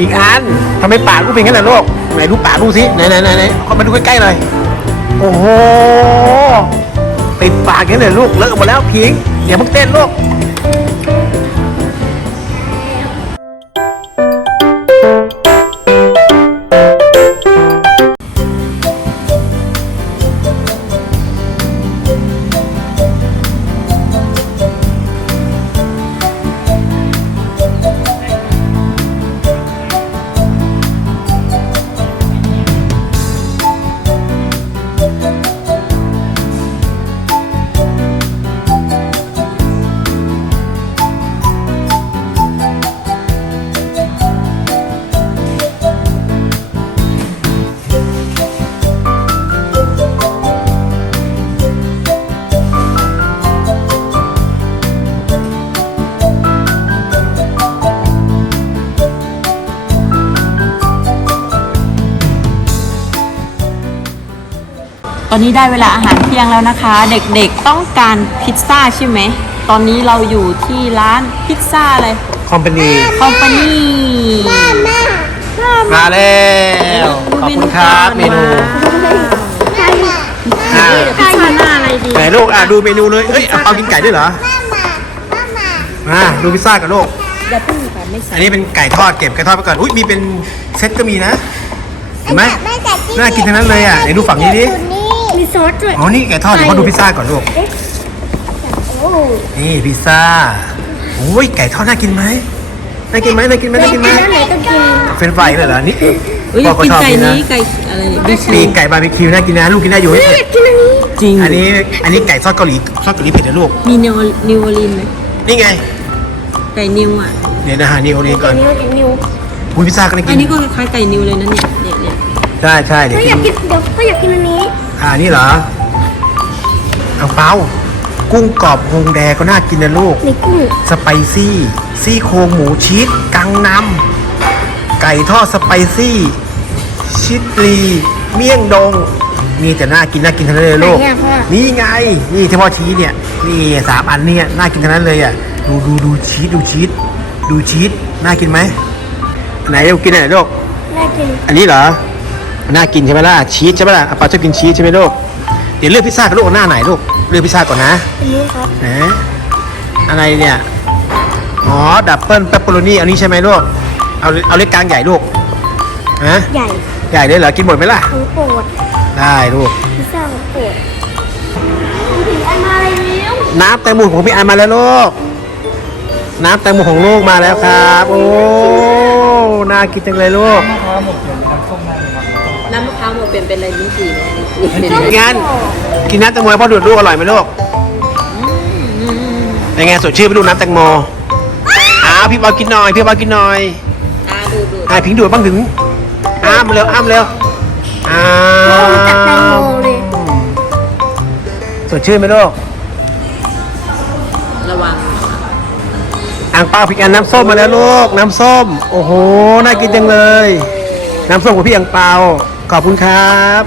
อีกอันทำไมปากลูกเป็นงั้นล่ะลูกไหนดูปากลูกสิไหนไหนไหนไหนเข้ามาดูใกล้ๆหน่อยโอ้โหติดปากงั้นเลยลูกเลอะหมดแล้วพิงอย่าเพิ่งเต้นลูก ตอนนี้ได้เวลาอาหารเที่ยงแล้วนะคะ เด็กๆต้องการพิซซ่าใช่ไหม ตอนนี้เราอยู่ที่ร้านพิซซ่าเลยคอมพานีคอมพานีมาแล้วขอบคุณครับเมนูอ่าพิซซ่าหน้าอะไรดีไหนลูกอะดูเมนูเลยเอ้ยเอาเอากินไก่ด้วยเหรออ่าดูพิซซ่ากับลูกอย่าเพิ่งค่ะไม่ใส่อันนี้เป็นไก่ทอดเก็บไก่ทอดไปก่อนอุ้ยมีเป็นเซ็ตก็มีนะเห็นไหมน่ากินทั้งนั้นเลยอะไหนดูฝั่งนี้ดิมี ซอสด้วยอ๋อนี่ไก่ทอดเดี๋ยวเขาดูพิซซ่าก่อนลูก โอ้นี่พิซซ่าโอ้ยไก่ทอดน่ากินไหมน่ากินไหมน่ากินไหมน่ากินไหมแล้วไหนก็กินเฟรนช์ฟรายเลยเหรอนี่เอ้ยพ่อก็กินชอบไก่กินนะนี้ไก่อะไรเนี่ยดิชมีไก่บาร์บีคิวน่ากินนะลูกกินได้อยู่ไหมอยากกินอันนี้จริงอันนี้อันนี้ไก่ซอสเกาหลีซอสเกาหลีเผ็ดนะลูกมีนิวนิวออร์ลีนไหมนี่ไงไก่นิวอะ เดี๋ยวนะฮะนี่โอนี้ก่อนนิ้วนิ้วอุ้ยพิซซ่าก็น่ากิอันนนี้ก็คล้ายๆไก่นิวเลยนะเนี่ยเนี่ยเนี่ยใช่ใช่เดี๋ยวก็กิอยานกกินเดี๋ยวก็อยากกินอันนี้ อ่านี่เหรออังเปากุ้งกรอบฮงแดก็น่ากินนะลูก ในกุ้งสไปซี่ ซี่โครงหมูชีสกังนำไก่ทอดสไปซี่ ชิดลี เมี่ยงดง มีแต่น่ากินน่ากินทั้งนั้นเลยลูก ไหนอะพ่อ นี่ไง นี่ที่พ่อชี้เนี่ย นี่สามอันเนี่ยน่ากินทั้งนั้นเลยอะ ดูดูดูชีสดูชีสดูชีสน่ากินไหมอันไหนลูกกินอันไหนลูก น่ากินอันนี้เหรอ น่ากินใช่ไหมล่ะชีสใช่ไหมล่ะอาปาชอบกินชีสใช่ไหมลูกเดี๋ยวเลือกพิซซ่ากับลูกเอาหน้าไหนลูกเลือกพิซซ่าก่อนนะอันนี้ครับนะอะไรเนี่ยอ๋อดับเบิลเปปเปอโรนี่อันนี้ใช่ไหมลูกเอาเอาเล็กกลางใหญ่ลูกฮะใหญ่ใหญ่เลยเหรอกินหมดไหมล่ะของโปรดได้ลูกพิซซ่าของโปรดถึงอันมาแล้วน้ำแตงโมของพี่อันมาแล้วลูกน้ำแตงโมของลูกมาแล้วครับ โอ้น่ากินจังเลยลูกน้ำมะพร้าวหมดเป็นเป็นอะไรลิ้นจี่ไหมลิ้นจี่งั้นกินน้ำแตงโมให้พ่อดูดลูกอร่อยไหมลูกเป็นไงสดชื่นไปดูน้ำแตงโมอ้าวพี่บอลกินหน่อยพี่บอลกินหน่อยอ่าดูดูไอ้พิงดูดบ้างถึงอ้ามเร็วอ้ามเร็วอ้าโอ้จัดแตงโมเลยสดชื่นไหมลูกระวังอ่างเปาพี่อันน้ำส้มมาแล้วลูกน้ำส้ม โอ้โหน่ากินจังเลย น้ำส้มของพี่อังเปา ขอบคุณครับ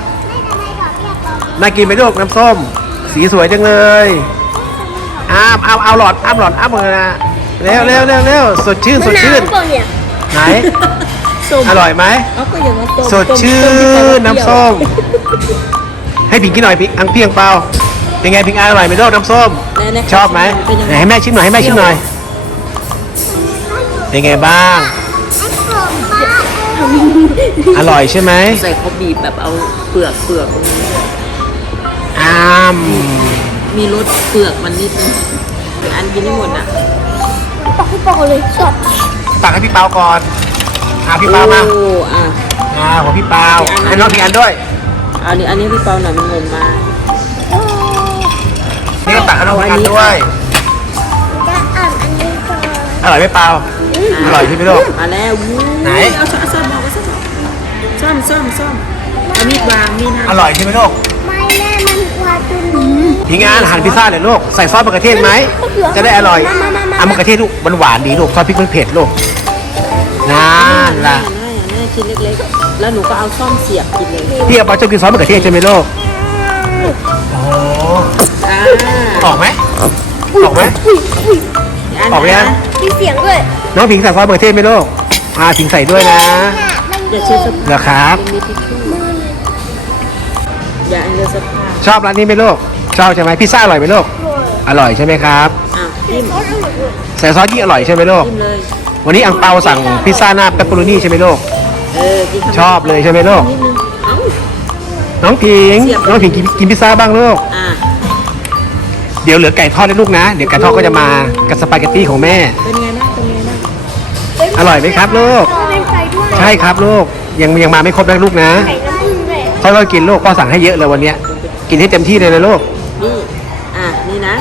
น่ากินไหมลูกน้ำส้ม สีสวยจังเลยอ้ามเอาเอาหลอดอ้ามหลอดอ้ามเลยนะเร็วเร็วเร็วเร็วสดชื่นสดชื่นมะาวเปล่าเนี่ยไหนส้มอร่อยไหมเอาก็อย่างนั้นต้มสดชื่ต้มที่แปลว่านน้ำส้ม ให้พิงกินหน่อยพิงอังพี่อังเปาเป็นไงพิงอร่อยไหมลูกน้ำส้มเปรี้ยวชอบไหมเป็นยังไหนไงให้แม่ชิมหน่อยให้แม่ชิมหน่อยเป็นไงบ้าง อร่อยใช่ไหมใส่เขาบีบแบบเอาเปลือกเปลือกตรงนี้ด้วยอ้ามมีรสเปลือกมันนิดนึงอันกินได้หมดอะปอกให้ปอกเลยสดตักให้พี่เปาก่อนอ่าพี่เปามาโอ้อะอ่าของพี่เปาให้น้องพี่อันด้วยอันนี้อันนี้พี่เปาหน่อยมันงงมากนี่ก็ตักให้น้องพี่อันด้วยจะอ่านอันนี้ก่อนอร่อยไหมเปาอร่อยพี่พี่ลูกมาแล้ววู้ไหน มซ่อมซ่อมเอามีดวางมีดนะอร่อยใช่ไหมลูกไม่แม่มันกว่าตัวนี้พี่งานหั่นพิซซ่าเลยลูกใส่ซอสมะเขือเทศไหมจะได้อร่อยเอามะเขือเทศลูกมันหวานดีลูกซอสพริกมันเผ็ดลูกนั่นล่ะน่าอย่างน่าชิ้นเล็กๆ แล้วหนูก็เอาซ่อมเสียบกินเลยพี่เอาปลาชอบกินซอสมะเขือเทศใช่ไหมลูกโอ้โหอ่าออกไหมออกไหมอุ้ยอุ้ยอันออกยังนะมีเสียงด้วยน้องผิงใส่ซอสมะเขือเทศไหมลูกอ่าถิงใส่ด้วยนะมัน อย่าเย็เช็ดสนเหรอครับ มีทิชชู่อย่าอันเดอร์สภาชอบร้านนี้ไหมลูกชอบใช่ไหมพิซซ่าอร่อยไหมลูกอร่อยใช่ไหมครับอะจิ้มใส่ซอสยิ่งอร่อยใช่ไหมลูกจิ้มเลย วันนี้อังเปาสั่งพิซซ่าหน้าเปปเปอโรนี่ใช่ไหมลูกเออกินคำชอบเลยใช่ไหมลูกนิดนึงเอ้า น้องผิงเสียบ น้องผิงกินกินพิซซ่าบ้างลูกอะเดี๋ยวเหลือไก่ทอดให้ลูกนะ เดี๋ยวไก่ทอดก็จะมากับสปาเกตตี้ของแม่ เป็นไงบ้างเป็นไงบ้างอร่อยไหมครับลูก ใช่ครับลูกยังยังมาไม่ครบนะลูกนะไก่น้ำผึ้งด้วยค่อยๆกินลูกพ่อสั่งให้เยอะเลยวันเนี้ยกินให้เต็มที่เลยนะลูกนี่อะนี่นะ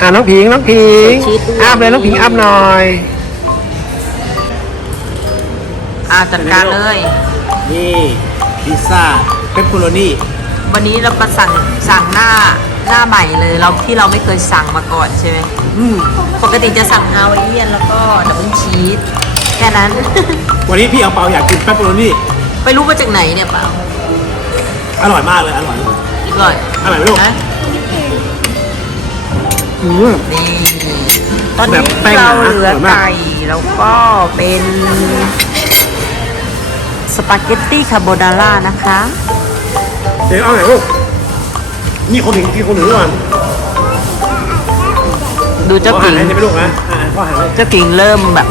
อ่าน้องผิงน้องผิงชีสด้วย อ้ามเลยน้องผิงอ้ามหน่อยอะจัดการเลย นี่พิซซ่าเปปเปอโรนี่วันนี้เราก็สั่งสั่งหน้าหน้าใหม่เลยเราที่เราไม่เคยสั่งมาก่อนใช่ไหมอืมปกติจะสั่งฮาวายเอียนแล้วก็ดับเบิลชีส แค่นั้น วันนี้พี่เอาเปาอยากกินเปปเปอโรนี่ไปรู้มาจากไหนเนี่ยเปล่าอร่อยมากเลยอร่อยอีกหน่อยอร่อยไหมลูกนะอืมนี่ตอนแบนี้บแป้งหนาเราเหลือสวยมาก ไก่แล้วก็เป็นสปาเกตตี้คาโบนาร่านะคะ เดี๋ยวเอาไหนลูกนี่คนถึงที่คนถึงก่อนดูเจ้าพ่อหักิ่นงแล้วใช่ไหมลูกนะอ่าพ่อหันเลยเจ้ากิ่งเริ่มแบบ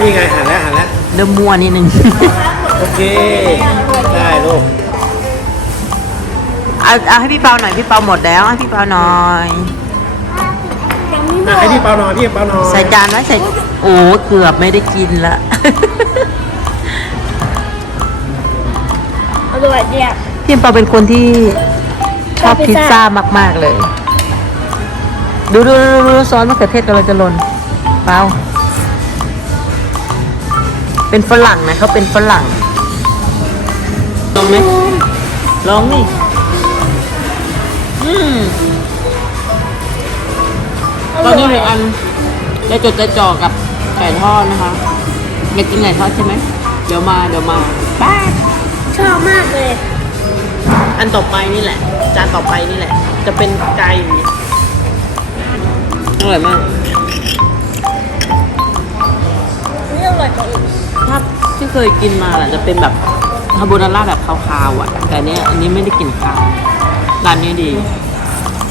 นี่ไงหันแล้วหันแล้ว เริ่มมั่วนิดนึง โอเค ได้ลูกเอาเอาให้พี่เปาหน่อยพี่เปาหมดแล้วให้พี่เปาหน่อย ยังไม่หมอะดให้พี่เปาหน่อยพี่เปาหน่อยใส่จานไว้ใส่โอ้เกือบไม่ได้กินละ อร่อยเนี่ยพี่เปาเป็นคนที่ชอบชอบพิพิซซซ่าซ่ามาก ๆ เลย ดูดูดูดูซอสมะเขือเทศกำลังจะหล่นเปา เป็นฝรั่งนะเขาเป็นฝรั่ง ลองไหมลองนี่อืมตอนนี้หนึ่งอันจะจดจะจ่อกับไก่ทอดนะคะอยากกินไก่ทอดใช่ไหมเดี๋ยวมาเดี๋ยวมาบ้ายชอบมากเลย อันต่อไปนี่แหละ จานต่อไปนี่แหละ จะเป็นไก่อร่อยมากนี่อร่อยกว่าอีกถ้า ที่เคยกินมาแหละจะเป็นแบบคาโบนาร่าแบบคาวๆอะ แต่เนี้ยอันนี้ไม่ได้กลิ่นคาวร้านนี้ดี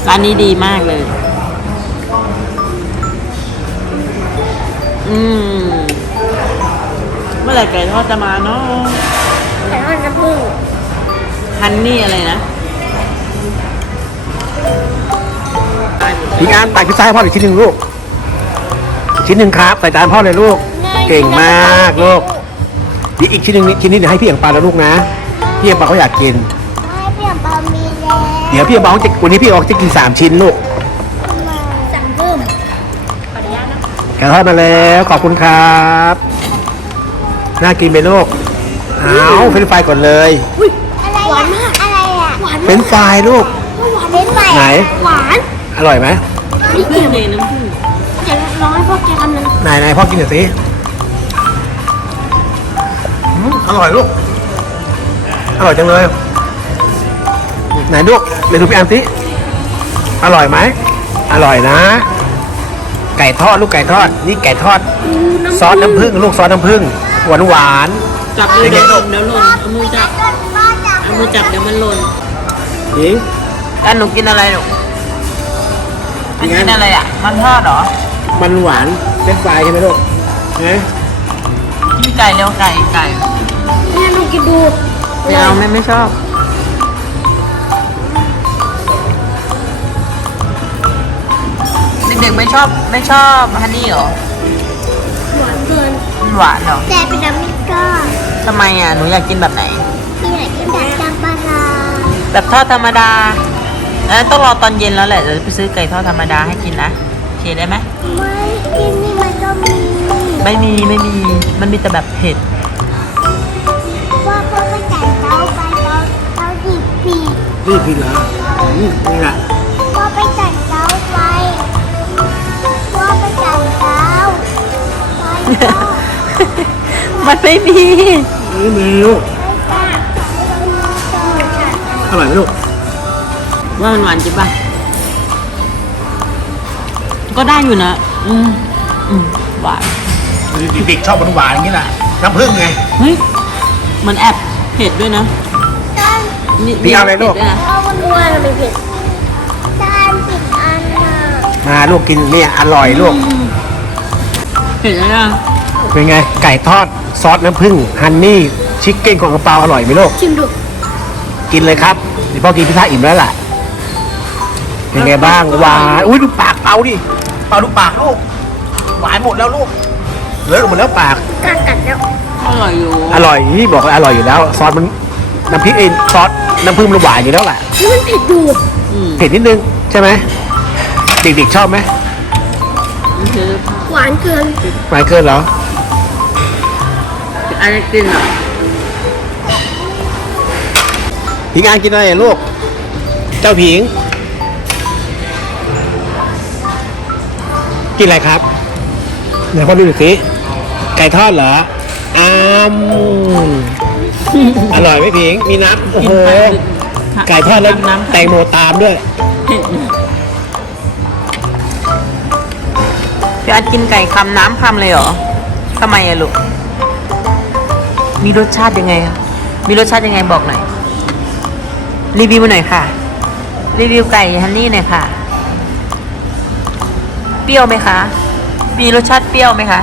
ร้านนี้ดีมากเลย อืม เมื่อไหร่ไก่ทอดจะมาเนาะไก่ทอดน้ำผึ้งฮันนี่อะไรนะพี่งานตักพิซซ่าให้พ่ออีกชิ้นหนึ่งลูก ชิ้นหนึ่งครับ ใส่จานพ่อเลยลูก เก่งมากลูก เดี๋ยวอีกชิ้นหนึ่งนี่ชิ้นนี้เดี๋ยวให้พี่เอียงปลาแล้วลูกนะ พี่เอียงปลาเขาอยากกินให้เปลี่ยนบะหมี่แล้วเดี๋ยวพี่เอียงปลาเขาจะวันนี้พี่เอียงปลาจะกินสามชิ้นลูกสั่งเพิ่มขออนุญาตนะกระทอดมาแล้วขอบคุณครับ น่ากินไหมลูกเอาเฟรนช์ฟรายก่อนเลย อะไรหวานมากอะไรอะหวานเฟรนช์ฟรายลูก หวานเป็นไงไหน หวานอร่อยไหมนี่พึ่เกี่งยวเนยน้ำผึ้งเดี๋ยวลองให้พ่อแกคำนึงไหนไหนพ่อกินหน่อยสิ อืมอร่อยลูก อร่อยจังเลย ไหนลูกเดี๋ยวดูพี่อันสิอร่อยไหม อร่อยนะ ไก่ทอดลูกไก่ทอด นี่ไก่ทอด ซอสน้ำผึ้งลูกซอสน้ำผึ้งหวานหวานจับเลยเดี๋ยวหล่นเดี๋ยวหล่นเอามือจับเอามือจับเดี๋ยวมันหล่นๆหญิงอันหนูกินอะไรหนูอันยังไงกินอะไรอะ มันทอดเหรอ มันหวานเป็นฟรายใช่ไหมลูกนะกินไก่เร็วไก่ไก่ ไม่เอาไม่ไม่ชอบ เด็กๆไม่ชอบไม่ชอบฮันนี่เหรอหวานเกินมันหวานเหรอแต่เป็นน้ำมิกาทำไมอะหนูอยากกินแบบไหนที่ไหนกินแบบจำปาราแบบทอดธรรมดาเอ้ยต้องรอตอนเย็นแล้วแหละเดี๋ยวไปซื้อไก่ทอดธรรมดาให้กินนะโอเคได้ไหมไม่ที่นี่มันก็มีไม่มีไม่มีมันมีแต่แบบเผ็ด นี่พี่เหรออืมนี่แหละพ่อไปจ่ายเต้าไปพ่อไปจ่ายเต้าไปพ่อมันไม่มีนี่มีลูกไปจ่ายอร่อยไหมลูกว่ามันหวานจริงป่ะก็ได้อยู่นะอืมอืมหวานเด็กๆชอบหวานๆอย่างนี้แหละอน้ำผึ้งไงเฮ้ยมันแอบเผ็ดด้วยนะจานนี่พี่เอาอะไรลูก ผ็ดด้วยนะเอามันอ้วนมันเผ็ดจานปิดอันน่ะมาลูกกินเนี่ยอร่อยลูก เผ็ดแล้วนะเป็นไง ไก่ทอดซอสน้ำผึ้งฮันนี่ชิคเก้นของกระเปาอร่อยไหมลูก ชิมดูกินเลยครับเดี๋ยวพ่อกินพิซซ่าอิ่มแล้วล่ะ เป็นไงบ้างหวานอุ้ยดูปากเปาดิเปาดูปากลูก หวานหมดแล้วลูกเหลือหมดแล้วปากกล้ากัดแล้วอร่อยอยู่อร่อยนี่บอกเลยอร่อยอยู่แล้ว ซอสมันน้ำพริกเองซอส น้ำผึ้งมันหวานอยู่แล้วแหละนี่มันเผ็ดดูอืมเผ็ดนิดนึงใช่ไหมเด็กๆชอบไหมนี่คือหวานเกินหวานเกินเหรออันนี้กินอะพิงอานกินอะไรอะลูก เจ้าผิง กินอะไรครับไหนพ่อดูหน่อยสิไก่ทอดเหรออ้าม อร่อยไหมผิง มีน้ำโอ้กินโหไปไก่ทอดแล้วน้ำแตงโมตามด้วย พี่อันกินไก่คำน้ำคำเลยเหรอทำไมอะลูก มีรสชาติยังไงอะมีรสชาติยังไงบอกหน่อย รีวิวหน่อยค่ะ รีวิวไก่ฮันนี่หน่อยค่ะ เปรี้ยวไหมคะ มีรสชาติเปรี้ยวไหมคะ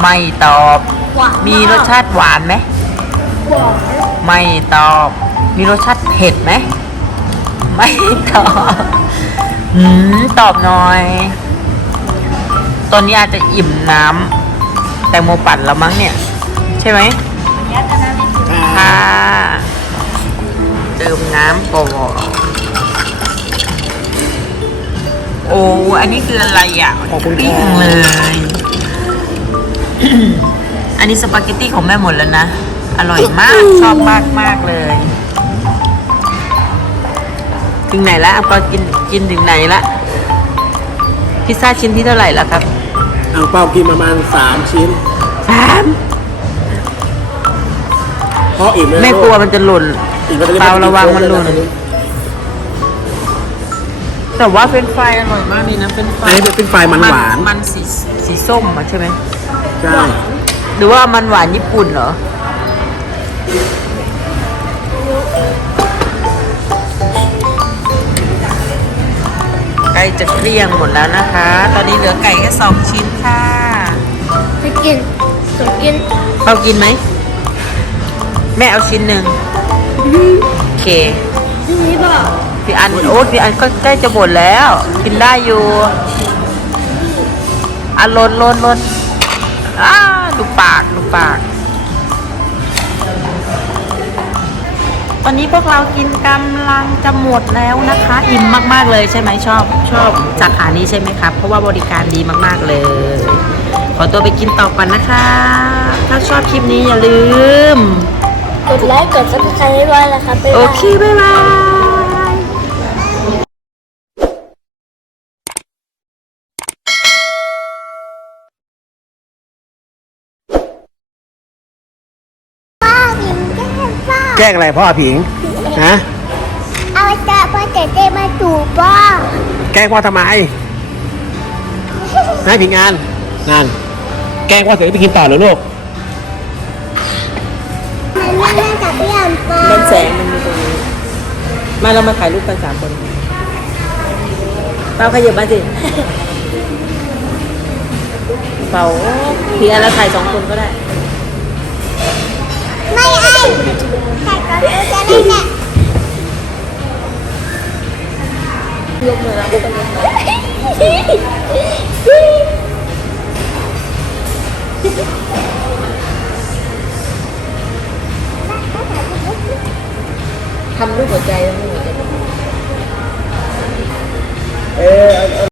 ไม่ตอบ หวานมีรสชาติหวานไหมหวานไม่ตอบ มีรสชาติเผ็ดไหมไม่ตอบหืมตอบหน่อย ตอนนี้อาจจะอิ่มน้ำแตงโมปั่นแล้วมั้งเนี่ย ใช่ไหมค่ะเติมน้ำก่อนโอ้ อันนี้คืออะไรอะขอบคุณค่ะปิ้งเลย อันนี้สปาเกตตี้ของแม่หมดแล้วนะ อร่อยมาก ชอบมากมากๆเลย ถึงไหนแล้วก็กินกินถึงไหนละ พิซซ่าชิ้นที่เท่าไหร่แล้วครับอ่างเปากินประมาณสามชิ้นสามพ่ออิ่มเลยแม่กลัวมันจะหล่นอิ่มแล้วก็เปาระวังมันหล่นแต่ว่าเฟรนช์ฟรายอร่อยมากเลยนะเฟรนช์ฟราอันยนี้เป็นไฟมันหวาน มันสีสีส้มอะใช่ไหมใช่ห รือว่ามันหวานญี่ปุ่นเหรอไก่จะเกลี้ยงหมดแล้วนะคะ ตอนนี้เหลือไก่แค่สองชิ้นค่ะไปกินสมกินเรากินไหม แม่เอาชิ้นหนึ่งโอเคที่นี้บอกพี่อันโอ้พี่อันก็ใกล้จะหมดแล้ว กินได้อยู่อันลนลนลนอ้า ดูปากดูปาก ตอนนี้พวกเรากินกำลังจะหมดแล้วนะคะ อิ่มมากๆเลยใช่ไหมชอบชอบสาขานี้ใช่ไหมครับ เพราะว่าบริการดีมากๆเลย ขอตัวไปกินต่อก่อนนะคะ ถ้าชอบคลิปนี้อย่าลืม กดไลค์กดซับสไครต์ให้ด้วยนะครับบ๊ายโอบาย เค บ๊ายบาย แกล้งอะไรพ่อผิงฮะเอาจะพ่อเจ๊เจมาจูบป้าแกล้งพ่อทำไมนายผิงงานนั่นแกล้งพ่อเสร็จแล้วไปกินต่อเหรอลูกมันไม่ได้จับพี่อันป้ามันแสงมันมีตรงนี้มาเรามาถ่ายรูปกันสามคนเปาขยับมาสิเปาพี่อันเราถ่ายสองคนก็ได้ ไม่ไอ้แต่ก็รู้จะไ